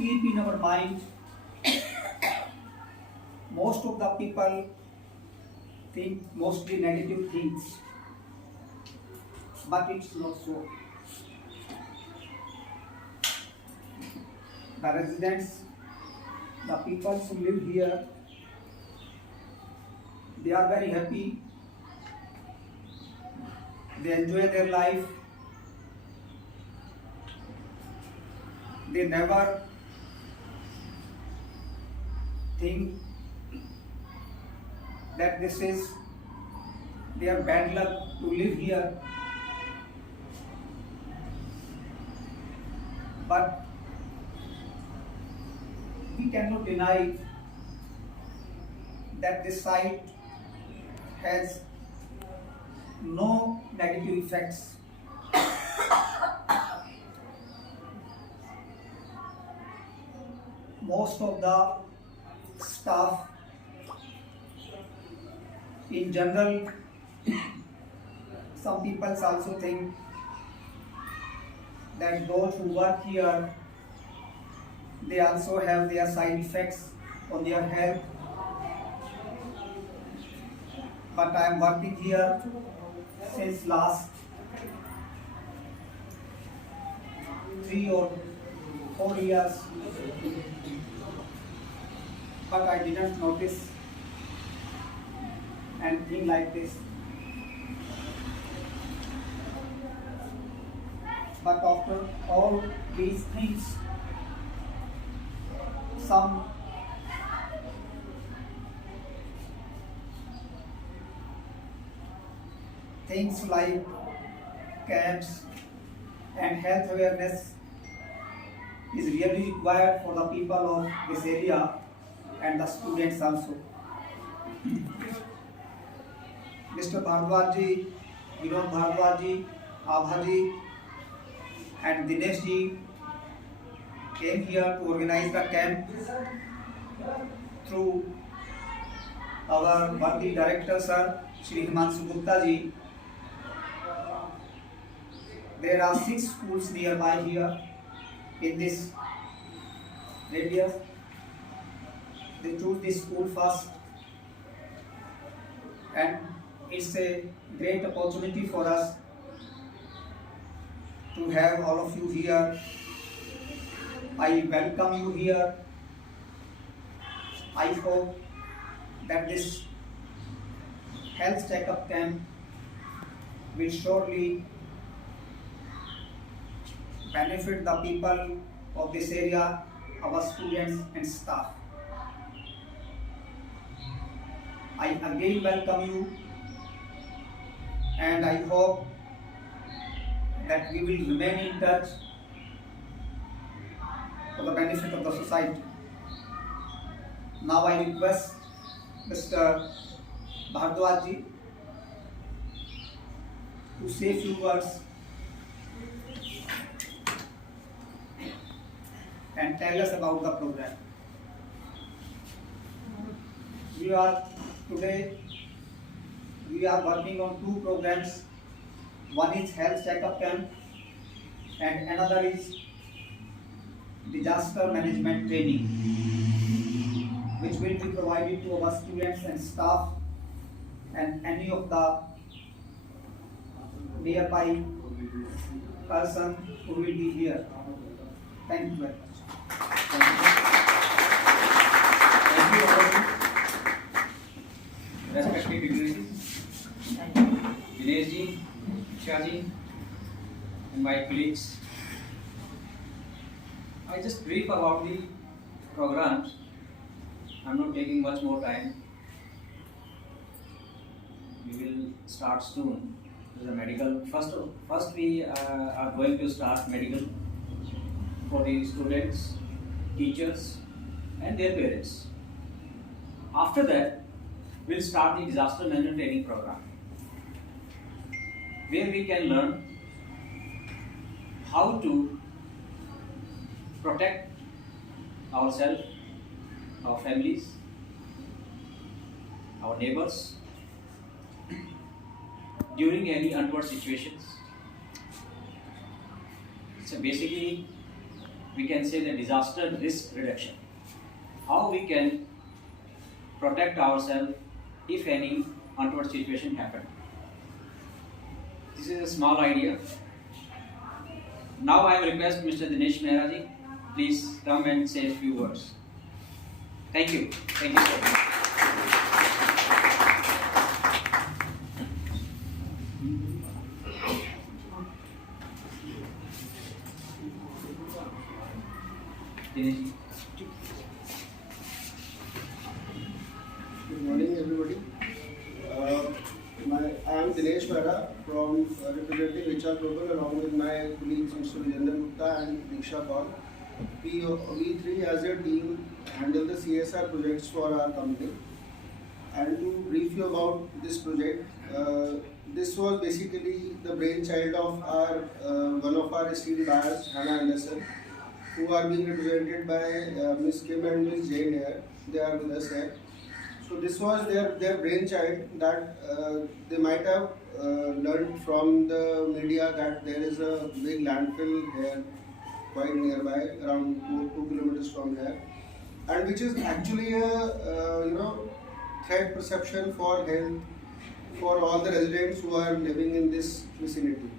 keep in our mind, most of the people think mostly negative things, but it's not so. The residents, the people who live here, they are very happy, they enjoy their life, they never think that this is their bad luck to live here, but we cannot deny that this site has no negative effects. Most of the staff in general, some people also think that those who work here, they also have their side effects on their health. But I am working here since last 3 or 4 years, but I didn't notice anything like this. But after all these things, some things like camps and health awareness is really required for the people of this area and the students also. Mr. Bhardwaj ji, Vinod Bhardwaj ji, Abha ji and Dinesh ji came here to organize the camp through our worthy director sir, Sri Gupta ji. There are 6 schools nearby here in this radius. They choose this school first, and it's a great opportunity for us to have all of you here. I welcome you here. I hope that this health checkup camp will surely benefit the people of this area, our students and staff. I again welcome you, and I hope that we will remain in touch for the benefit of the society. Now I request Mr. Bhardwaj ji to say a few words and tell us about the program. Today we are working on 2 programs. One is health checkup camp and another is disaster management training, which will be provided to our students and staff and any of the nearby person who will be here. Thank you very much. Thank you all. Respected dignitaries, Dinesh ji, Diksha ji, and my colleagues. I just brief about the programs. I'm not taking much more time. We will start soon with the medical. First we are going to start medical for the students, teachers, and their parents. After that, we'll start the disaster management training program, where we can learn how to protect ourselves, our families, our neighbors during any untoward situations. So basically, we can say the disaster risk reduction. How we can protect ourselves if any untoward situation happen. This is a small idea. Now I will request Mr. Dinesh Mehra ji, please come and say a few words. Thank you. Thank you so much. Dinesh ji. Good morning, everybody. I am Dinesh Mehra from representing Richa Global along with my colleagues Mr.Vijender Gupta and Diksha. We three as a team handle the CSR projects for our company. And to brief you about this project, this was basically the brainchild of our one of our esteemed buyers, Hanna Anderson, who are being represented by Ms. Kim and Ms. Jane here. They are with us here. So this was their brainchild that they might have learned from the media that there is a big landfill here quite nearby, around 2 kilometers from here, and which is actually a threat perception for health for all the residents who are living in this vicinity.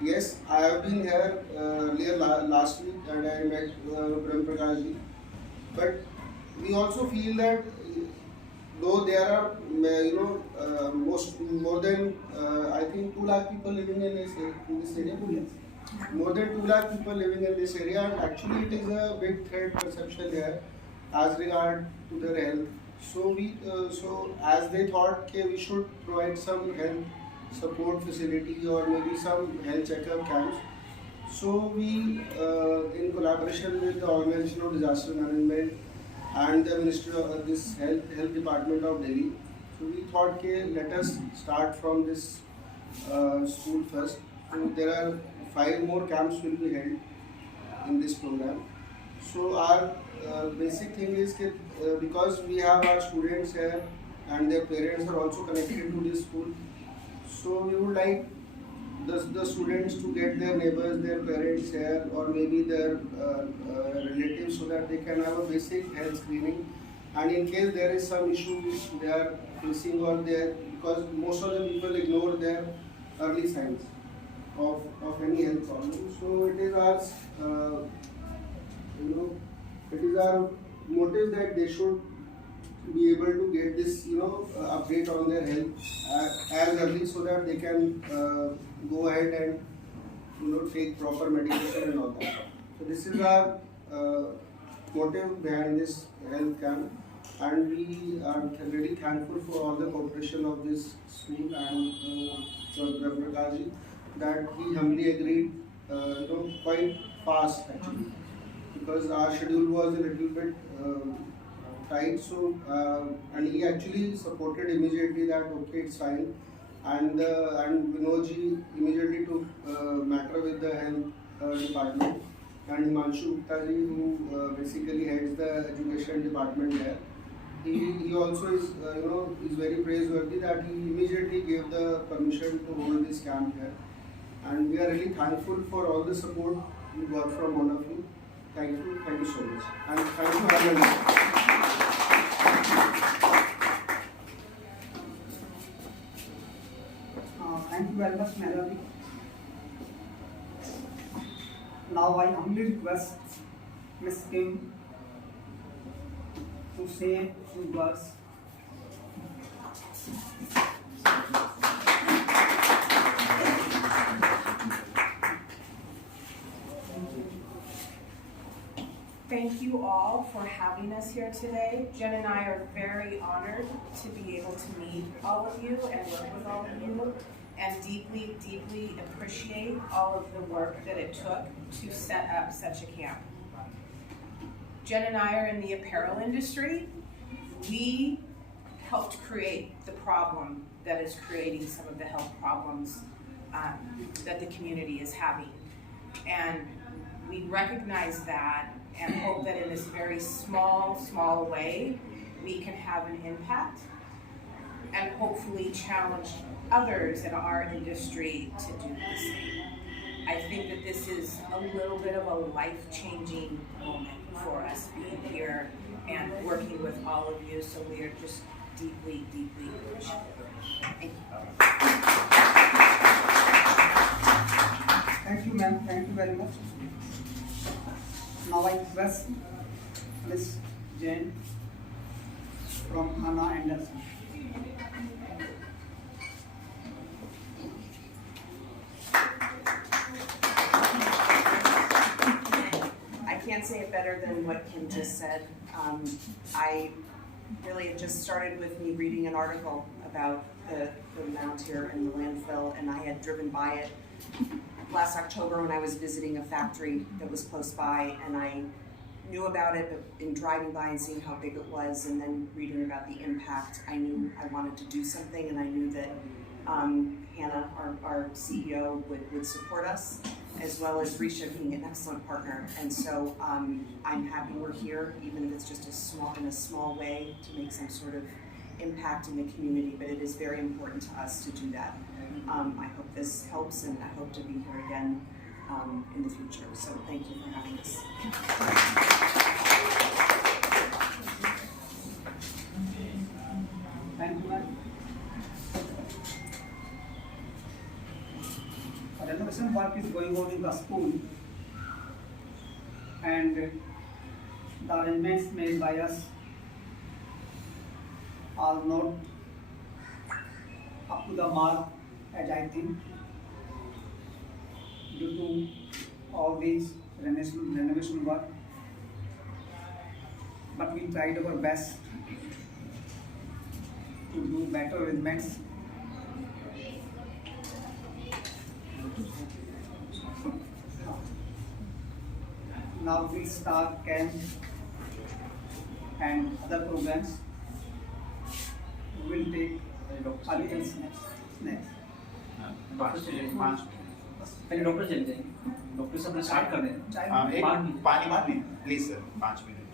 Yes, I have been here earlier last week and I met Braham Prakash, but we also feel that though there are more than I think 2 lakh people living in this area, more than 2 lakh people living in this area, and actually it is a big threat perception here as regard to their health. So as they thought that we should provide some health support facility or maybe some health checkup camps. So we, in collaboration with the Organization of Disaster Management and the Ministry of this Health Department of Delhi, so we thought, okay, let us start from this school first. So there are 5 more camps will be held in this program. So our basic thing is that because we have our students here and their parents are also connected to this school, so we would like the students to get their neighbors, their parents here, or maybe their relatives, so that they can have a basic health screening. And in case there is some issue which they are facing or there, because most of the people ignore their early signs of any health problem. So it is our it is our motive that they should be able to get this update on their health as early, so that they can go ahead and take proper medication and all that. So this is our motive behind this health camp, and we are really thankful for all the cooperation of this school and Braham Prakash that he humbly agreed quite fast actually, because our schedule was a little bit tight. So and he actually supported immediately that okay, it's fine, and Vinod ji immediately took matter with the health department, and Himanshu Gupta ji, who basically heads the education department there, he also is is very praiseworthy that he immediately gave the permission to hold this camp here, and we are really thankful for all the support we got from all of you. Thank you so much, and thank you everyone. Thank you very much, Melody. Now I humbly request Ms. Kim to say a few words. Thank you all for having us here today. Jen and I are very honored to be able to meet all of you and work with all of you, and deeply, deeply appreciate all of the work that it took to set up such a camp. Jen and I are in the apparel industry. We helped create the problem that is creating some of the health problems that the community is having. And we recognize that and hope that in this very small way, we can have an impact and hopefully challenge others in our industry to do the same. I think that this is a little bit of a life-changing moment for us being here and working with all of you, so we are just deeply, deeply appreciative. Thank you. Thank you, ma'am. Thank you very much. Now I request Ms. Jane from Hanna Anderson. I can't say it better than what Kim just said. I really, it just started with me reading an article about the mound here in the landfill, and I had driven by it last October when I was visiting a factory that was close by, and I knew about it, but in driving by and seeing how big it was and then reading about the impact, I knew I wanted to do something, and I knew that Hanna, our CEO, would support us, as well as Richa being an excellent partner. And so I'm happy we're here, even if it's just in a small way, to make some sort of impact in the community, but it is very important to us to do that. I hope this helps, and I hope to be here again in the future. So thank you for having us. Thank you, ma'am. Renovation work is going on in the school, and the arrangements made by us are not up to the mark, as I think, due to all these renovation work. But we tried our best to do better arrangements. Now we start camp and other programs. We will take a little snacks. पहले doctor चले जाएंगे, doctor सब start कर दें। एक पानी please sir 5 minute.